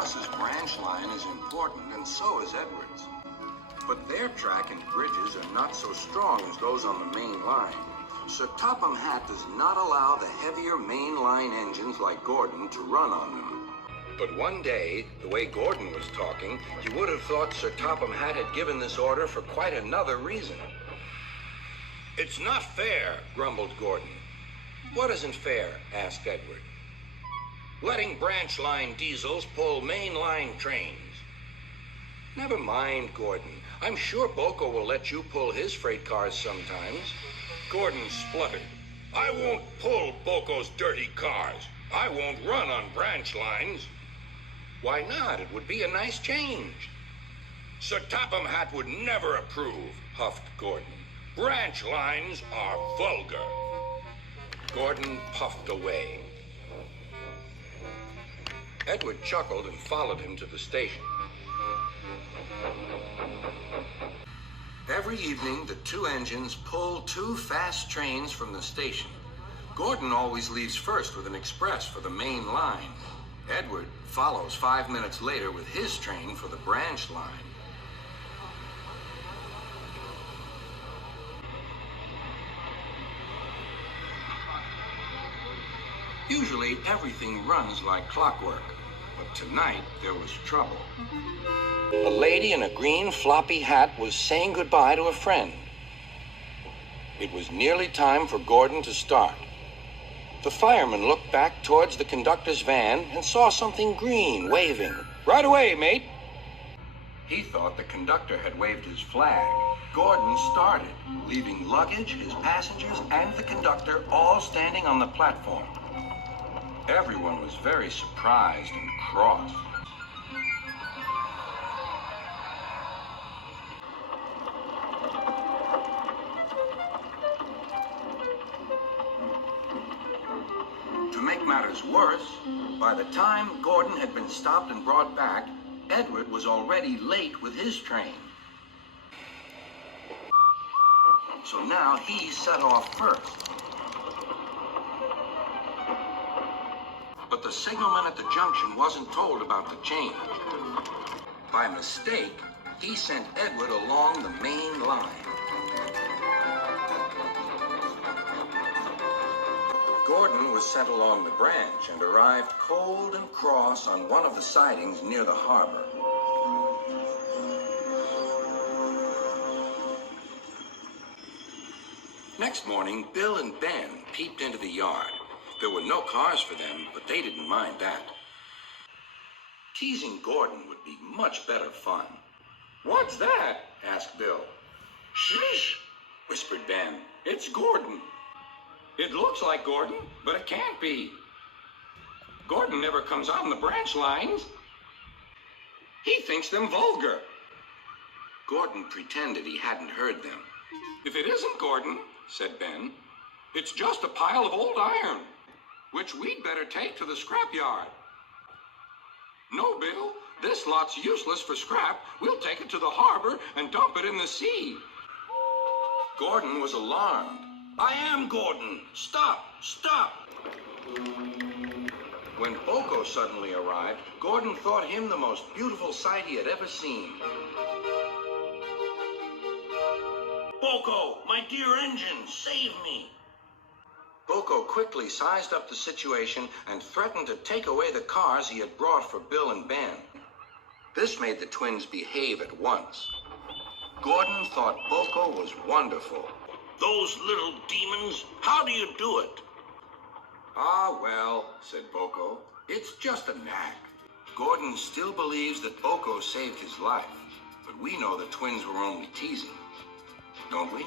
Thomas's branch line is important, and so is Edward's. But their track and bridges are not so strong as those on the main line. Sir Topham Hatt does not allow the heavier main-line engines like Gordon to run on them. But one day, the way Gordon was talking, you would have thought Sir Topham Hatt had given this order for quite another reason. "It's not fair," grumbled Gordon. "What isn't fair?" asked Edward. "Letting branch line diesels pull main line trains." "Never mind, Gordon. I'm sure Boko will let you pull his freight cars sometimes." Gordon spluttered. "I won't pull Boko's dirty cars. I won't run on branch lines." "Why not? It would be a nice change." "Sir Topham Hatt would never approve," huffed Gordon. "Branch lines are vulgar." Gordon puffed away. Edward chuckled and followed him to the station. Every evening, the two engines pull two fast trains from the station. Gordon always leaves first with an express for the main line. Edward follows 5 minutes later with his train for the branch line. Usually, everything runs like clockwork, but tonight there was trouble. A lady in a green floppy hat was saying goodbye to a friend. It was nearly time for Gordon to start. The fireman looked back towards the conductor's van and saw something green waving. "Right away, mate." He thought the conductor had waved his flag. Gordon started, leaving luggage, his passengers, and the conductor all standing on the platform. Everyone was very surprised and cross. To make matters worse, by the time Gordon had been stopped and brought back, Edward was already late with his train. So now he set off first. But the signalman at the junction wasn't told about the change. By mistake, he sent Edward along the main line. Gordon was sent along the branch and arrived cold and cross on one of the sidings near the harbor. Next morning, Bill and Ben peeped into the yard. There were no cars for them, but they didn't mind that. Teasing Gordon would be much better fun. "What's that?" asked Bill. "Shh," whispered Ben. "It's Gordon." "It looks like Gordon, but it can't be. Gordon never comes on the branch lines. He thinks them vulgar." Gordon pretended he hadn't heard them. "If it isn't Gordon," said Ben, "it's just a pile of old iron, which we'd better take to the scrapyard." "No, Bill, this lot's useless for scrap. We'll take it to the harbor and dump it in the sea." Gordon was alarmed. "I am Gordon. Stop, stop." When Boko suddenly arrived, Gordon thought him the most beautiful sight he had ever seen. "Boko, my dear engine, save me." Boko quickly sized up the situation and threatened to take away the cars he had brought for Bill and Ben. This made the twins behave at once. Gordon thought Boko was wonderful. "Those little demons, how do you do it?" "Ah, well," said Boko, "it's just a knack." Gordon still believes that Boko saved his life, but we know the twins were only teasing, don't we?